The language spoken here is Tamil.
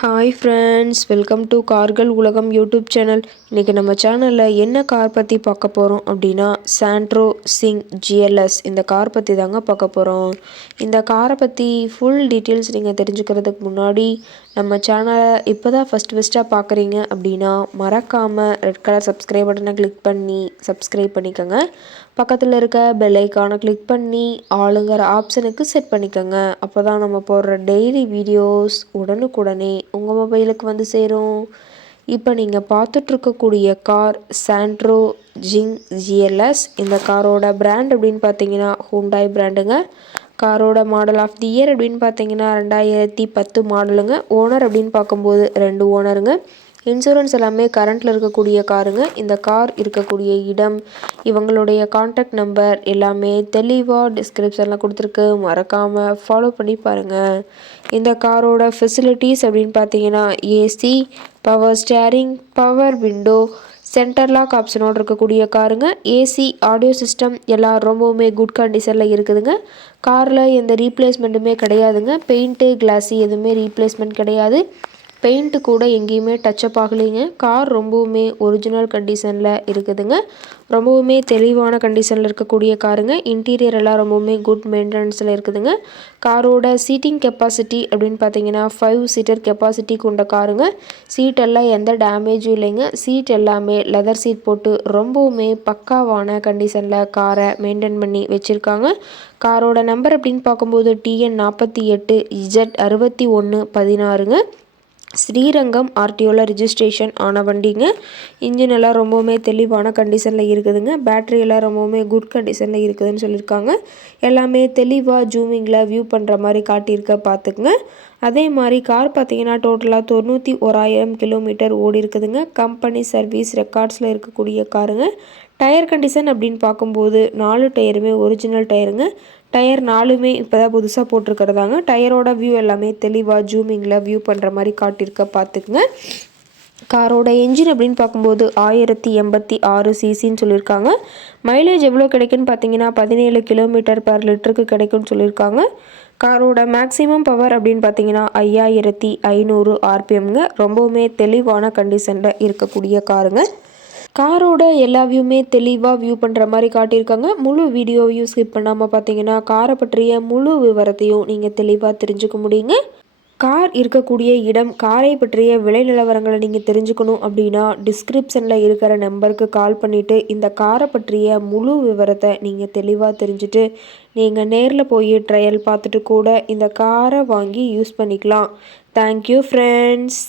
ஹாய் ஃப்ரெண்ட்ஸ், வெல்கம் டு கார்கள் உலகம் யூடியூப் சேனல். இன்றைக்கி நம்ம சேனலில் என்ன கார் பற்றி பார்க்க போகிறோம் அப்படின்னா சாண்ட்ரோ சிங் ஜிஎல்எஸ் இந்த கார் பற்றி தாங்க பார்க்க போகிறோம். இந்த காரை பற்றி ஃபுல் டீட்டெயில்ஸ் நீங்கள் தெரிஞ்சுக்கிறதுக்கு முன்னாடி நம்ம சேனலை இப்போ தான் ஃபஸ்ட்டாக பார்க்குறீங்க அப்படின்னா மறக்காமல் ரெட் கலர் சப்ஸ்கிரைப் பட்டனை கிளிக் பண்ணி சப்ஸ்கிரைப் பண்ணிக்கோங்க. பக்கத்தில் இருக்க பெல் ஐக்கானை கிளிக் பண்ணி ஆளுங்கிற ஆப்ஷனுக்கு செட் பண்ணிக்கோங்க. அப்போ தான் நம்ம போடுற டெய்லி வீடியோஸ் உடனுக்குடனே உங்கள் மொபைலுக்கு வந்து சேரும். இப்போ நீங்கள் பார்த்துட்ருக்கக்கூடிய கார் சாண்ட்ரோ ஜிங் ஜிஎல்எஸ். இந்த காரோட பிராண்ட் அப்படின்னு பார்த்தீங்கன்னா ஹூண்டாய் பிராண்டுங்க. காரோட மாடல் ஆஃப் தி இயர் அப்படின்னு பார்த்தீங்கன்னா 2010 மாடலுங்க. ஓனர் அப்படின்னு பார்க்கும்போது 2 ஓனருங்க. இன்சூரன்ஸ் எல்லாமே கரண்ட்டில் இருக்கக்கூடிய காருங்க. இந்த கார் இருக்கக்கூடிய இடம், இவங்களுடைய கான்டாக்ட் நம்பர் எல்லாமே தெளிவாக டிஸ்கிரிப்ஷனில் கொடுத்துருக்கு. மறக்காமல் ஃபாலோ பண்ணி பாருங்கள். இந்த காரோட ஃபெசிலிட்டிஸ் அப்படின்னு பார்த்தீங்கன்னா AC, power steering, power window, centre lock ஆப்ஷனோடு இருக்கக்கூடிய காருங்க. ஏசி, ஆடியோ சிஸ்டம் எல்லாம் ரொம்பவுமே குட் கண்டிஷனில் இருக்குதுங்க. காரில் எந்த ரீப்ளேஸ்மெண்ட்டுமே கிடையாதுங்க. பெயிண்ட்டு, கிளாஸு எதுவுமே ரீப்ளேஸ்மெண்ட் கிடையாது. பெயிண்ட்டு கூட எங்கேயுமே டச்சப் ஆகலைங்க. கார் ரொம்பவுமே ஒரிஜினல் கண்டிஷனில் இருக்குதுங்க. ரொம்பவுமே தெளிவான கண்டிஷனில் இருக்கக்கூடிய காருங்க. இன்டீரியர் எல்லாம் ரொம்பவுமே குட் மெயின்டெனன்ஸில் இருக்குதுங்க. காரோட சீட்டிங் கெப்பாசிட்டி அப்படின்னு பார்த்தீங்கன்னா 5 சீட்டர் கெப்பாசிட்டி கொண்ட காருங்க. சீட் எல்லாம் எந்த டேமேஜும் இல்லைங்க. சீட் எல்லாமே லெதர் சீட் போட்டு ரொம்பவுமே பக்காவான கண்டிஷனில் காரை மெயின்டைன் பண்ணி வச்சுருக்காங்க. காரோட நம்பர் அப்படின்னு பார்க்கும்போது TN 48 Z6116ங்க. ஸ்ரீரங்கம் ஆர்டிஓவில் ரிஜிஸ்ட்ரேஷன் ஆன வண்டிங்க. இன்ஜின் எல்லாம் ரொம்பவுமே தெளிவான கண்டிஷனில் இருக்குதுங்க. பேட்ரி எல்லாம் ரொம்பவுமே குட் கண்டிஷனில் இருக்குதுன்னு சொல்லியிருக்காங்க. எல்லாமே தெளிவாக ஜூமிங்கில் வியூ பண்ணுற மாதிரி காட்டியிருக்க பார்த்துக்குங்க. அதே மாதிரி கார் பார்த்தீங்கன்னா டோட்டலாக 91,000 கிலோமீட்டர் ஓடி இருக்குதுங்க. கம்பெனி சர்வீஸ் ரெக்கார்ட்ஸில் இருக்கக்கூடிய காருங்க. டயர் கண்டிஷன் அப்படின்னு பார்க்கும்போது 4 டயருமே ஒரிஜினல் டயருங்க. டயர் 4மே இப்போ தான் புதுசாக போட்டிருக்கிறதாங்க. டயரோட வியூ எல்லாமே தெளிவாக ஜூமிங்கில் வியூ பண்ணுற மாதிரி காட்டியிருக்க பார்த்துக்குங்க. காரோட என்ஜின் அப்படின்னு பார்க்கும்போது 1086 சிசின்னு சொல்லியிருக்காங்க. மைலேஜ் எவ்வளோ கிடைக்குன்னு பார்த்தீங்கன்னா 17 கிலோமீட்டர் பர் லிட்டருக்கு கிடைக்கும்னு சொல்லியிருக்காங்க. காரோட மேக்ஸிமம் பவர் அப்படின்னு பார்த்தீங்கன்னா 5500 RPMங்க. ரொம்பவுமே தெளிவான கண்டிஷனில் இருக்கக்கூடிய காருங்க. காரோட எல்லா வியூமே தெளிவாக வியூ பண்ணுற மாதிரி காட்டியிருக்காங்க. முழு வீடியோவையும் ஸ்கிப் பண்ணாமல் பார்த்தீங்கன்னா காரை பற்றிய முழு விவரத்தையும் நீங்கள் தெளிவாக தெரிஞ்சுக்க முடியுங்க. கார் இருக்கக்கூடிய இடம், காரை பற்றிய விலை நிலவரங்களை நீங்கள் தெரிஞ்சுக்கணும் அப்படின்னா டிஸ்கிரிப்ஷனில் இருக்கிற நம்பருக்கு கால் பண்ணிவிட்டு இந்த காரை பற்றிய முழு விவரத்தை நீங்கள் தெளிவாக தெரிஞ்சுட்டு நீங்கள் நேரில் போய் ட்ரையல் பார்த்துட்டு கூட இந்த காரை வாங்கி யூஸ் பண்ணிக்கலாம். Thank you friends.